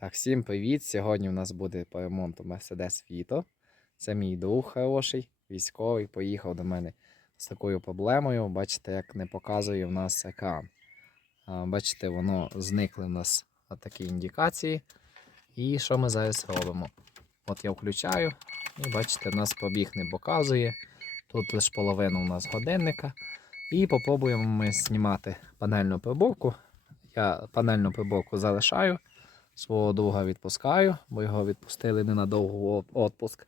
Так, всім привіт! Сьогодні у нас буде по ремонту Mercedes Vito. Це мій друг хороший, військовий. Поїхав до мене з такою проблемою. Бачите, як не показує в нас екран. Бачите, воно зникли в нас такі індикації. І що ми зараз робимо? От я включаю, і бачите, в нас пробіг не показує. Тут лише половина у нас годинника. І попробуємо ми знімати панельну приборку. Я панельну приборку залишаю. Свого друга відпускаю, бо його відпустили ненадовго в відпуск.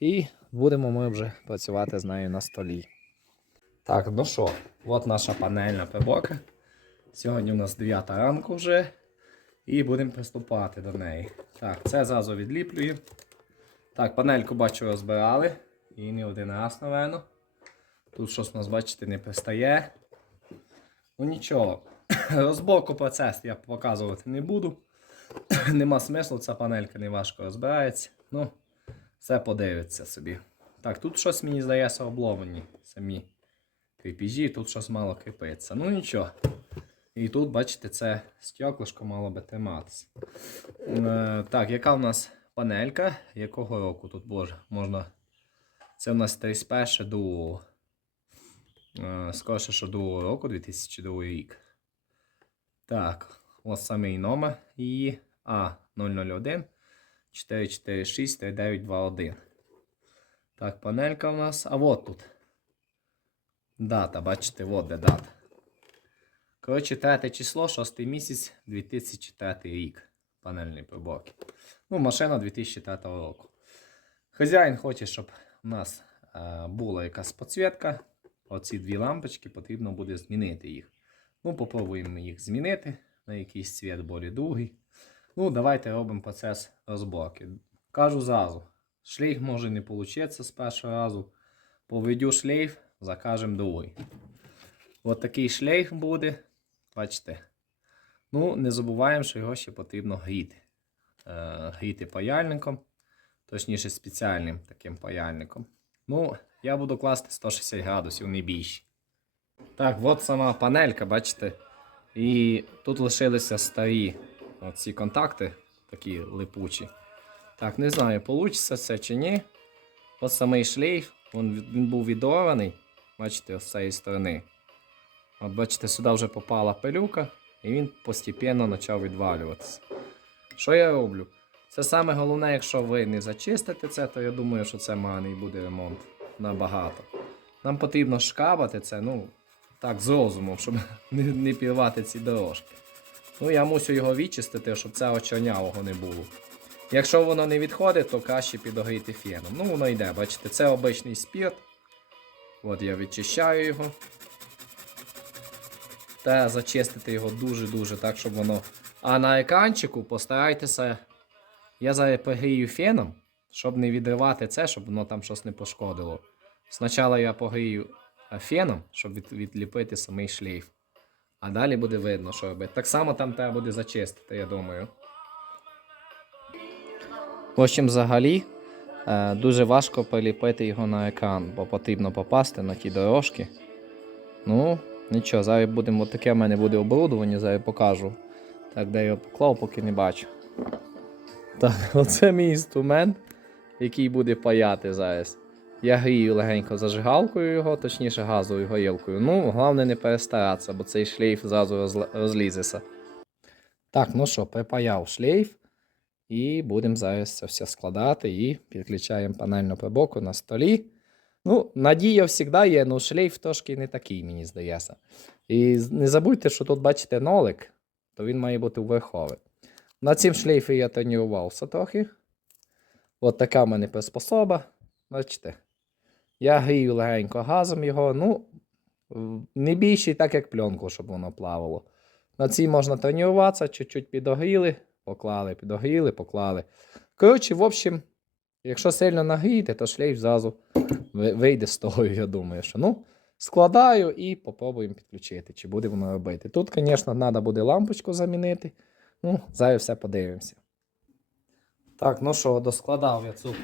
І будемо ми вже працювати з нею на столі. Так, ну що, от наша панельна приборка. Сьогодні у нас 9 ранку вже. І будемо приступати до неї. Так, це зразу відліплюємо. Так, панельку бачу розбирали. І не один раз, напевно. Тут щось нас, бачите, не пристає. Ну нічого. Розборку процес я показувати не буду. Нема смислу, ця панелька не важко розбирається. Ну, все подивиться собі. Так, тут щось мені здається обломані самі кріпіжі, тут щось мало кріпиться. Ну нічого. І тут, бачите, це стеклишко мало би триматися. Е, так, яка у нас панелька? Якого року тут боже, можна. Це у нас 31 другого. Е, скоріше, що другого року, 2002 рік. Так, ось самий номер її А001 446 3921. Так, панелька у нас. А от тут. Дата, бачите, от де дата. Коротше, третє число, 6 місяць 2003 рік. Панельний приборки. Ну, машина 2003 року. Хазяїн хоче, щоб у нас е, була якась підсвітка. Оці дві лампочки потрібно буде змінити їх. Ну, попробуємо їх змінити на якийсь цвіт більш другий. Ну, давайте робимо процес розборки. Кажу зразу, шлейф може не вийти з першого разу. Поведю шлейф, закажемо другий. От такий шлейф буде. Бачите. Ну, не забуваємо, що його ще потрібно гріти. Е, гріти паяльником, точніше спеціальним таким паяльником. Ну, я буду класти 160 градусів, не більше. Так, от сама панелька, бачите. І тут лишилися старі ці контакти, такі липучі. Так, не знаю, вийде це чи ні. Ось самий шлейф, він, він був відорваний. Бачите, з цієї сторони. От бачите, сюди вже попала пилюка, і він постійно почав відвалюватися. Що я роблю? Це саме головне, якщо ви не зачистите це, то я думаю, що це маний буде ремонт набагато. Нам потрібно шкабати це, ну, так, з розумом, щоб не, не пірвати ці дорожки. Ну, я мусю його відчистити, щоб це очернявого не було. Якщо воно не відходить, то краще підогріти феном. Ну, воно йде, бачите, це обичний спірт. От я відчищаю його. Та зачистити його дуже-дуже так, щоб воно. А на екранчику постарайтеся. Я зараз погрію феном, щоб не відривати це, щоб воно там щось не пошкодило. Спочатку я погрію феном, щоб від, відліпити самий шлейф. А далі буде видно, що робити. Так само там треба буде зачистити, я думаю. В общем, взагалі, е, дуже важко приліпити його на екран, бо потрібно попасти на ті дорожки. Ну, нічого, зараз будемо таке в мене буде оборудовання, зараз покажу. Так, де я його поклав, поки не бачу. Так, оце мій інструмент, який буде паяти зараз. Я грію легенько зажигалкою його, точніше газовою горілкою. Ну, головне не перестаратися, бо цей шлейф зразу розл- розлізеться. Так, ну що, припаяв шлейф. І будемо зараз це все складати і підключаємо панельну приборку на столі. Ну, надія завжди є, але шлейф трошки не такий, мені здається. І не забудьте, що тут бачите нолик, то він має бути верховий. На цім шлейфі я тренувався трохи. От така в мене приспособа. Бачите. Я грію легенько газом його. Ну, не більше, так як пленку, щоб воно плавало. На цій можна тренуватися, чуть-чуть підогріли, поклали, підогріли, поклали. Коротше, в общем, якщо сильно нагрієте, то шлейф зразу вийде з того, я думаю, що ну, складаю і попробуємо підключити, чи буде воно робити. Тут, звісно, треба буде лампочку замінити. Ну, зараз все подивимося. Так, ну що, доскладав я цю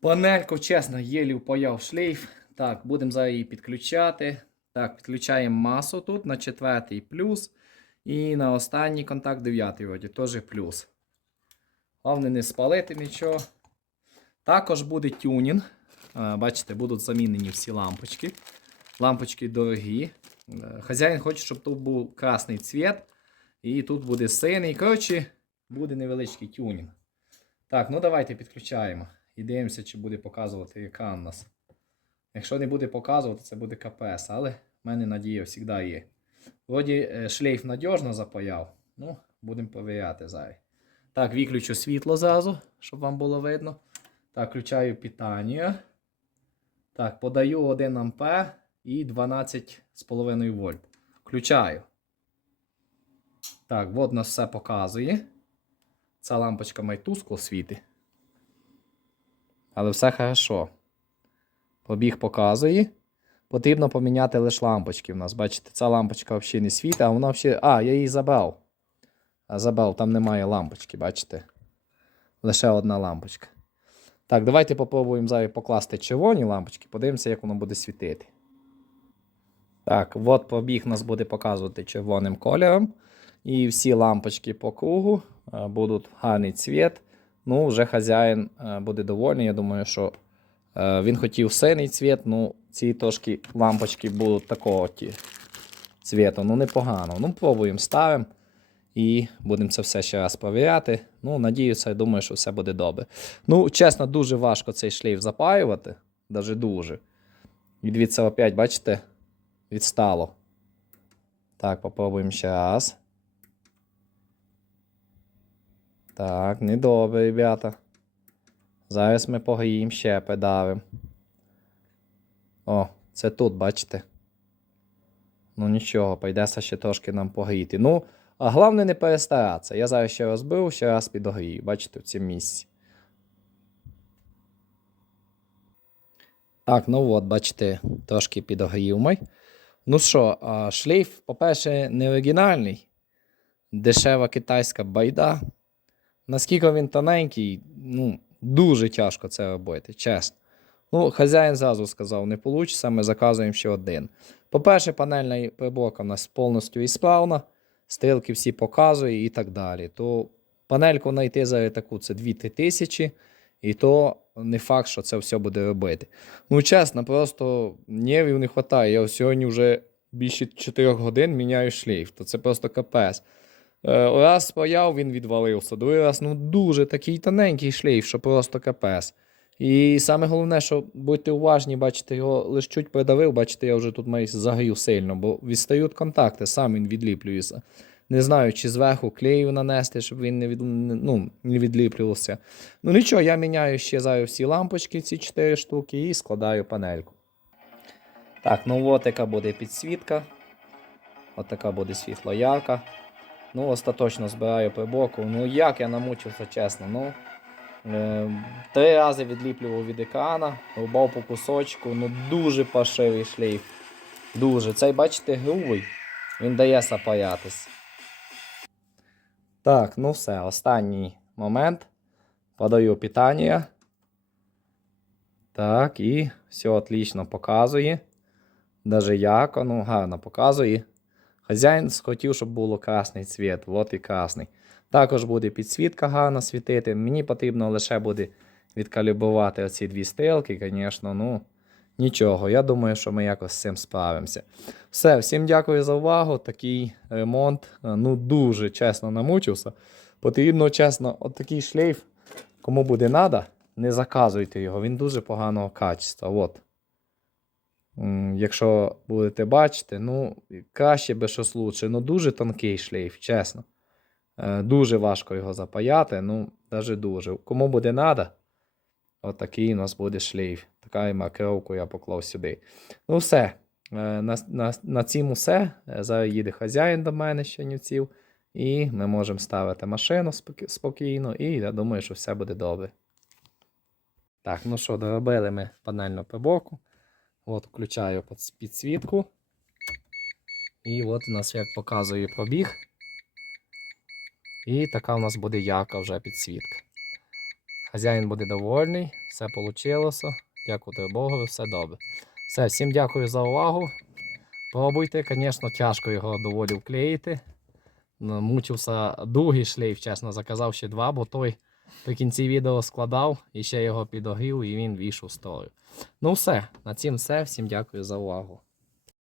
панельку, чесно, єлі впаяв шлейф. Так, будемо зараз її підключати. Так, підключаємо масу тут на четвертий плюс. І на останній контакт 9 вроді, теж плюс. Головне не спалити нічого. Також буде тюнінг. Бачите, будуть замінені всі лампочки. Лампочки дорогі. Е, Хазяїн хоче, щоб тут був красний цвіт. І тут буде синий. Коротше, буде невеличкий тюнінг. Так, ну давайте підключаємо. І дивимося, чи буде показувати екран у нас. Якщо не буде показувати, це буде КПС, але в мене надія завжди є. Вроді е, шлейф надіжно запаяв. Ну, будемо перевіряти зараз. Так, виключу світло зразу, щоб вам було видно. Так, включаю питання. Так, подаю 1 ампер і 12,5 вольт. Включаю. Так, от нас все показує. Ця лампочка має тускло світить. Але все хорошо. Побіг показує. Потрібно поміняти лише лампочки в нас. Бачите, ця лампочка взагалі не світить, а вона взагалі. А, я її забрав. А забрав, там немає лампочки, бачите? Лише одна лампочка. Так, давайте попробуємо зараз покласти червоні лампочки, подивимося, як воно буде світити. Так, от побіг нас буде показувати червоним кольором. І всі лампочки по кругу е, будуть гарний цвіт. Ну, вже хазяїн е, буде довольний. Я думаю, що е, він хотів синій цвіт, ну ці трошки лампочки будуть такого ті цвіту. Ну, непогано. Ну, пробуємо, ставимо. І будемо це все ще раз провіряти. Ну, надіюся, я думаю, що все буде добре. Ну, чесно, дуже важко цей шлейф запаювати. Даже дуже. І дивіться, опять, бачите, відстало. Так, попробуємо ще раз. Так, недобре, ребята. Зараз ми погріємо ще подавимо. О, це тут, бачите? Ну нічого, прийдеться ще трошки нам погріти. Ну, а головне не перестаратися. Я зараз ще розбив, ще раз підогрію. Бачите, в цьому місці. Так, ну от, бачите, трошки підогрів май. Ну що, шлейф, по-перше, не оригінальний. Дешева китайська байда. Наскільки він тоненький, ну, дуже тяжко це робити, чесно. Ну, хазяїн зразу сказав, не вийде, ми заказуємо ще один. По-перше, панельна приборка у нас повністю ісправна, стрілки всі показує і так далі. То панельку знайти зараз таку це 2-3 тисячі, і то не факт, що це все буде робити. Ну, чесно, просто нервів не вистачає. Я сьогодні вже більше 4 годин міняю шлейф, то це просто капець. Е, Раз спаяв, він відвалився. Другий раз ну дуже такий тоненький шлейф, що просто капець. І саме головне, що будьте уважні, бачите, його лише чуть придавив, бачите, я вже тут маю загрів сильно, бо відстають контакти, сам він відліплюється. Не знаю, чи зверху клею нанести, щоб він не, від, ну, не відліплювався. Ну нічого, я міняю ще зараз всі лампочки, ці 4 штуки, і складаю панельку. Так, ну от яка буде підсвітка. От така буде світло-ярка. Ну, остаточно збираю приборку. Ну, як я намучився, чесно. Ну, е, три рази відліплював від екрана, рубав по кусочку. Ну, дуже пашивий шлейф. Дуже. Цей, бачите, грубий. Він дає сапаятись. Так, ну все, останній момент. Подаю питання. Так, і все отлично показує. Даже як, ну, гарно показує. Хазяїн хотів, щоб було красний цвіт, от і красний. Також буде підсвітка гарно світити. Мені потрібно лише буде відкалібрувати оці дві стрілки, звісно, ну нічого. Я думаю, що ми якось з цим справимося. Все, всім дякую за увагу. Такий ремонт. Ну, дуже чесно намучився. Потрібно, чесно, от такий шлейф, кому буде треба, не заказуйте його. Він дуже поганого качества. От. Якщо будете бачити, ну, краще би щось лучше. Ну, дуже тонкий шлейф, чесно. Е, Дуже важко його запаяти, ну, навіть дуже. Кому буде треба, отакий у нас буде шлейф. Така і маркировку я поклав сюди. Ну, все. Е, На, на, на цьому все. Е, Зараз їде хазяїн до мене з Чернівців, і ми можемо ставити машину спокійно, і я думаю, що все буде добре. Так, ну що, доробили ми панельну приборку. От, включаю підсвітку. І от у нас як показує пробіг. І така у нас буде ярка вже підсвітка. Хазяїн буде довольний, все вийшло. Дякую Богу, все добре. Все, всім дякую за увагу. Пробуйте, звісно, тяжко його доволі вклеїти. Мучився другий шлейф, чесно, заказав ще два, бо той в кінці відео складав і ще його підогрів, і він війшов строю. Ну все, на цім все. Всім дякую за увагу.